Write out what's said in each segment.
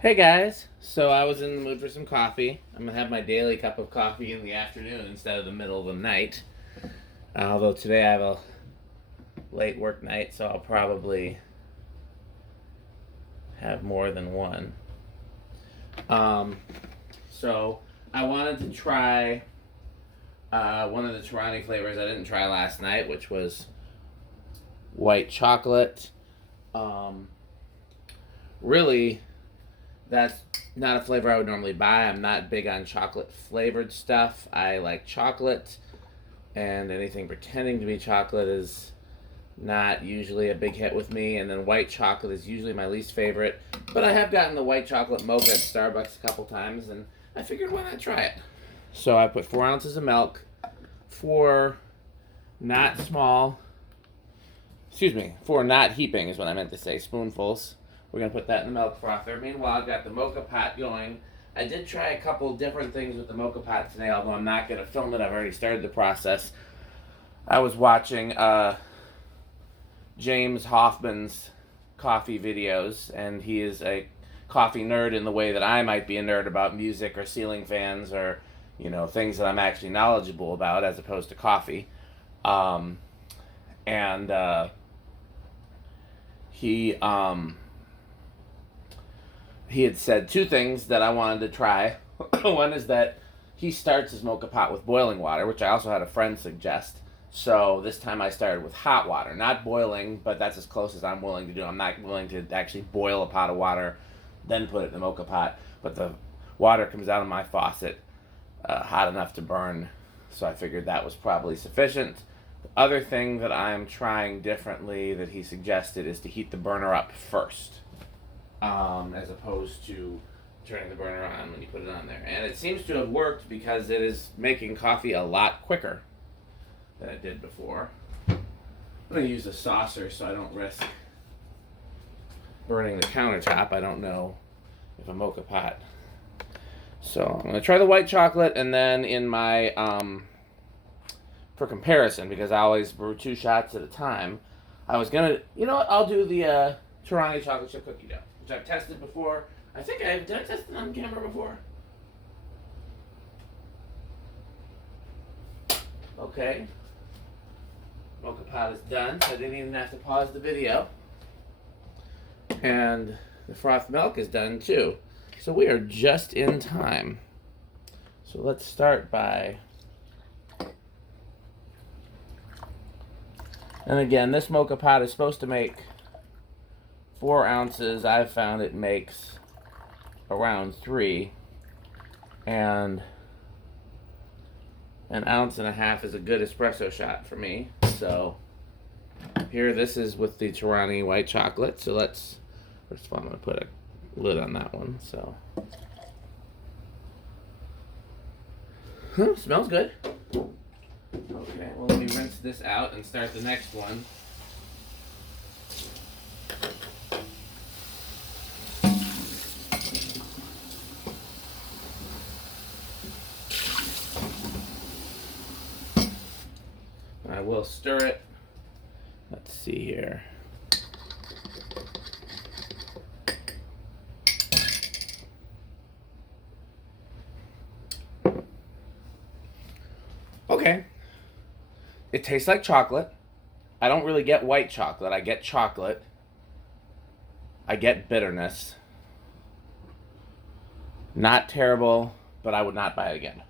Hey guys, so I was in the mood for some coffee. I'm gonna have my daily cup of coffee in the afternoon instead of the middle of the night. Although today I have a late work night, so I'll probably have more than one. Um, so I wanted to try one of the Torani flavors I didn't try last night, which was white chocolate. Um, really, that's not a flavor I would normally buy. I'm not big on chocolate flavored stuff. I like chocolate, and anything pretending to be chocolate is not usually a big hit with me. And then white chocolate is usually my least favorite. But I have gotten the white chocolate mocha at Starbucks a couple times, and I figured why not try it. So I put 4 ounces of milk, four not small, excuse me, four not heaping is what I meant to say, spoonfuls. We're going to put that in the milk frother. Meanwhile, I've got the Moka Pot going. I did try a couple different things with the Moka Pot today, although I'm not going to film it. I've already started the process. I was watching James Hoffman's coffee videos, and he is a coffee nerd in the way that I might be a nerd about music or ceiling fans or, things that I'm actually knowledgeable about as opposed to coffee. And he he had said two things that I wanted to try. One is that he starts his mocha pot with boiling water, which I also had a friend suggest. So this time I started with hot water, not boiling, but that's as close as I'm willing to do. I'm not willing to actually boil a pot of water, then put it in the mocha pot. But the water comes out of my faucet hot enough to burn, so I figured that was probably sufficient. The other thing that I'm trying differently that he suggested is to heat the burner up first, as opposed to turning the burner on when you put it on there. And it seems to have worked because it is making coffee a lot quicker than it did before. I'm going to use a saucer so I don't risk burning the countertop. I don't know if a mocha pot. So I'm going to try the white chocolate, and then in my, for comparison, because I always brew 2 shots at a time, I was going to, you know what, I'll do the Torani chocolate chip cookie dough, which I've tested before. Did I test it on camera before? Okay. Moka pot is done, so I didn't even have to pause the video. And the frothed milk is done too. So we are just in time. So let's start by... And again, this mocha pot is supposed to make 4 ounces. I've found it makes around 3. And an ounce and a half is a good espresso shot for me. So here, this is with the Torani white chocolate. So first of all, I'm going to put a lid on that one. So, smells good. Okay, well, let me rinse this out and start the next one. I will stir it. Let's see here. Okay. It tastes like chocolate. I don't really get white chocolate. I get chocolate. I get bitterness. Not terrible, but I would not buy it again.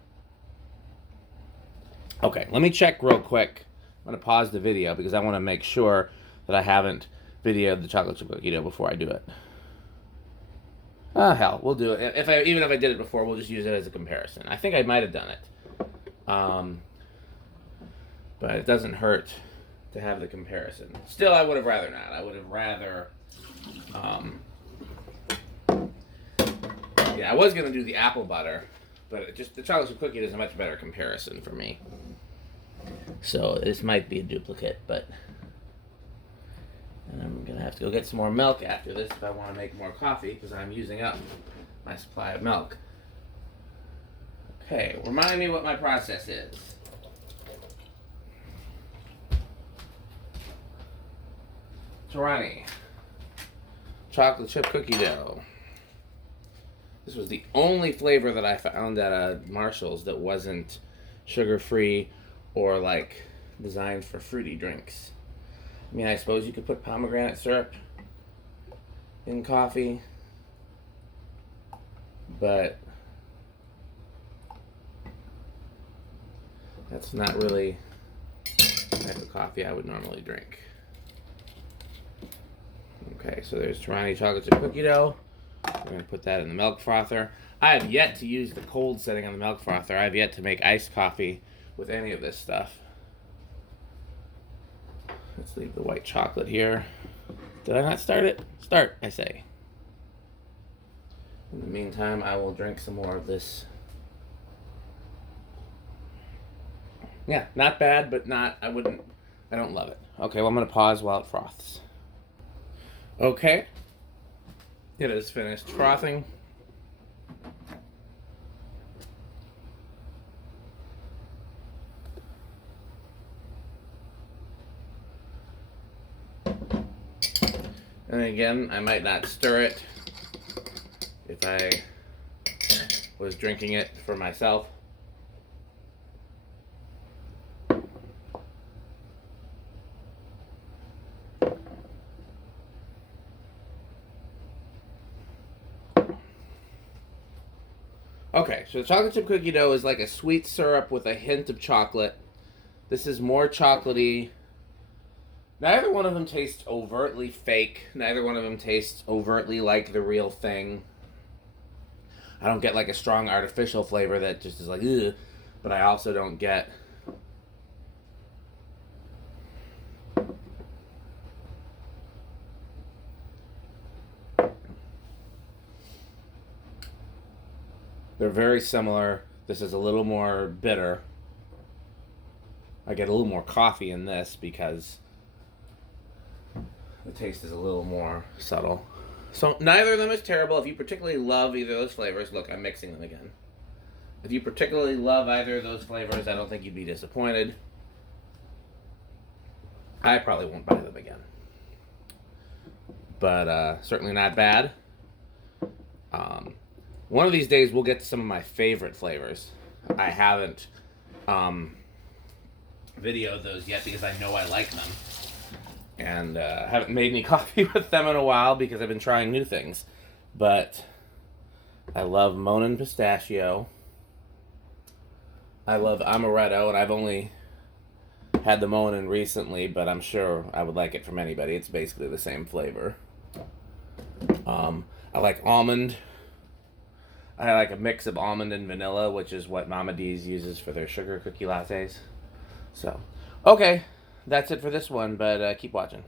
Okay, let me check real quick. I'm going to pause the video because I want to make sure that I haven't videoed the chocolate chip cookie dough before I do it. Oh, hell, we'll do it. Even if I did it before, we'll just use it as a comparison. I think I might have done it. But it doesn't hurt to have the comparison. Still, I would have rather not. I would have rather... I was going to do the apple butter, but the chocolate chip cookie is a much better comparison for me. So this might be a duplicate, but... And I'm going to have to go get some more milk after this if I want to make more coffee, because I'm using up my supply of milk. Okay, remind me what my process is. Torani chocolate chip cookie dough. This was the only flavor that I found at Marshall's that wasn't sugar-free or like designed for fruity drinks. I mean, I suppose you could put pomegranate syrup in coffee, but that's not really the type of coffee I would normally drink. Okay, so there's Torani chocolate chip cookie dough. We're going to put that in the milk frother. I have yet to use the cold setting on the milk frother. I have yet to make iced coffee with any of this stuff. Let's leave the white chocolate here. Did I not start it? Start, I say. In the meantime, I will drink some more of this. Yeah, not bad, but I don't love it. Okay, well, I'm going to pause while it froths. Okay. It is finished frothing. And again, I might not stir it if I was drinking it for myself. Okay, so the chocolate chip cookie dough is like a sweet syrup with a hint of chocolate. This is more chocolatey. Neither one of them tastes overtly fake. Neither one of them tastes overtly like the real thing. I don't get like a strong artificial flavor that just is like, ugh. But I also don't get they're very similar. This is a little more bitter. I get a little more coffee in this because the taste is a little more subtle. So neither of them is terrible. If you particularly love either of those flavors, look, I'm mixing them again. If you particularly love either of those flavors, I don't think you'd be disappointed. I probably won't buy them again. But certainly not bad. One of these days we'll get to some of my favorite flavors. I haven't videoed those yet because I know I like them. And haven't made any coffee with them in a while because I've been trying new things. But I love Monin pistachio. I love amaretto, and I've only had the Monin recently, but I'm sure I would like it from anybody. It's basically the same flavor. I like almond. I like a mix of almond and vanilla, which is what Mama D's uses for their sugar cookie lattes. So, okay, that's it for this one, but keep watching.